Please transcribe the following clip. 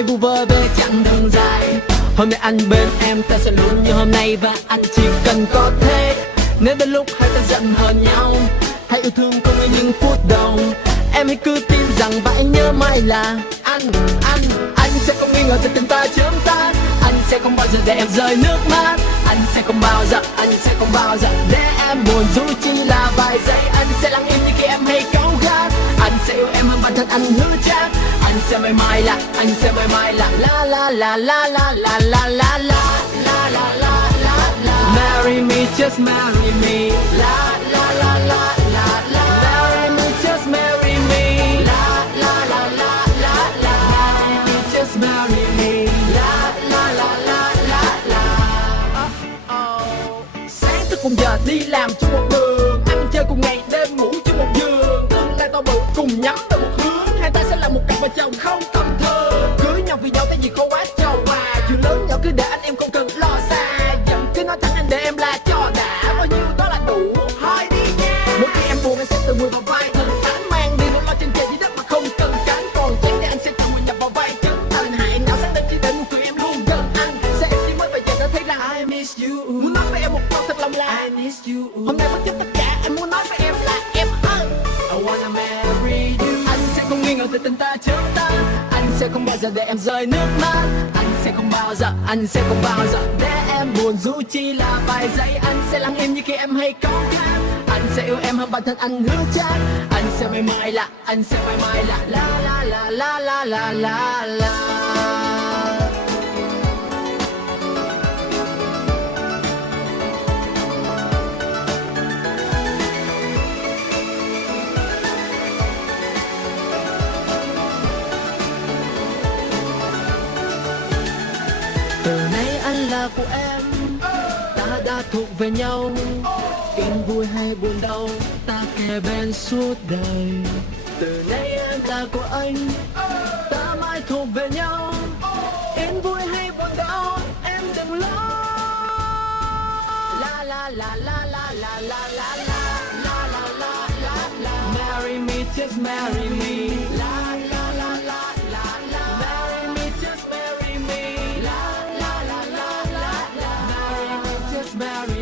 hay vu vơ về chặng đường dài. Hôm nay anh bên em ta sẽ luôn như hôm nay, và anh chỉ cần có thế. Nếu đến lúc hai ta giận hờn nhau, hãy yêu thương không ngay những phút đầu. Em hãy cứ tin rằng và anh nhớ mãi là anh sẽ không nghi ngờ từ tình ta chớm tan. Anh sẽ không bao giờ để em rơi nước mắt. Anh sẽ không bao giờ để em buồn dù chỉ là vài giây. Anh sẽ lặng im như khi em hay cáu gắt. Anh sẽ yêu em hơn bản thân anh hứa chắc. Anh sẽ mãi mãi là la la la la la la la la la la la. Marry me, just marry me. La la la la la la. Marry me, just marry me. La la la la la la. Marry me, just marry me. La la la la la la. Sáng thức cùng giờ đi làm chung một đường, ăn chơi cùng ngày đêm ngủ chung một giường. Tương lai to bự cùng nhắm vào một hướng, hai ta sẽ là một cặp vợ chồng không tầm thường. Cưới nhau vì nhau tại vì có quá trầu hòa. Chuyện lớn nhỏ cứ để anh em không cần lo xa. Giận cứ nói thẳng anh để em la cho đã. Bao nhiêu đó là đủ, thôi đi nha. Mỗi khi em buồn anh sẽ tự mười vào vai thần tán. Mang đi nỗi lo trên trời dưới đất mà không cần cánh. Còn chén thì anh sẽ tự mình nhập vào vai chân thành. Hại não sáng đến chỉ để nụ cười em luôn gần anh. Sẽ em đi mới bây giờ đã thấy rằng I miss you. Muốn nói với em một câu thật lòng là I miss you. Hôm nay bất chấp tất cả anh muốn nói với em là em ơi, I wanna marry you. Anh sẽ không nghi ngờ từ tình ta chớm tan. Anh sẽ không bao giờ để em rơi nước mắt. Anh sẽ không bao giờ để em buồn dù chỉ là vài giây. Anh sẽ lặng im như khi em hay cáu gắt. Anh sẽ yêu em hơn bản thân anh hứa chắc. Anh sẽ mãi mãi là la la la la la la la la. Từ nay anh là của em, ta đã thuộc về nhau. Yên vui hay buồn đau, ta kề bên suốt đời. Từ nay anh là của anh, ta mãi thuộc về nhau. Yên vui hay buồn đau, em đừng lo. La la la la la la la la la la la la la la. Marry me, just marry me. La la la la la la. Marry me, just marry me. La la la la la la. Marry me, just marry me.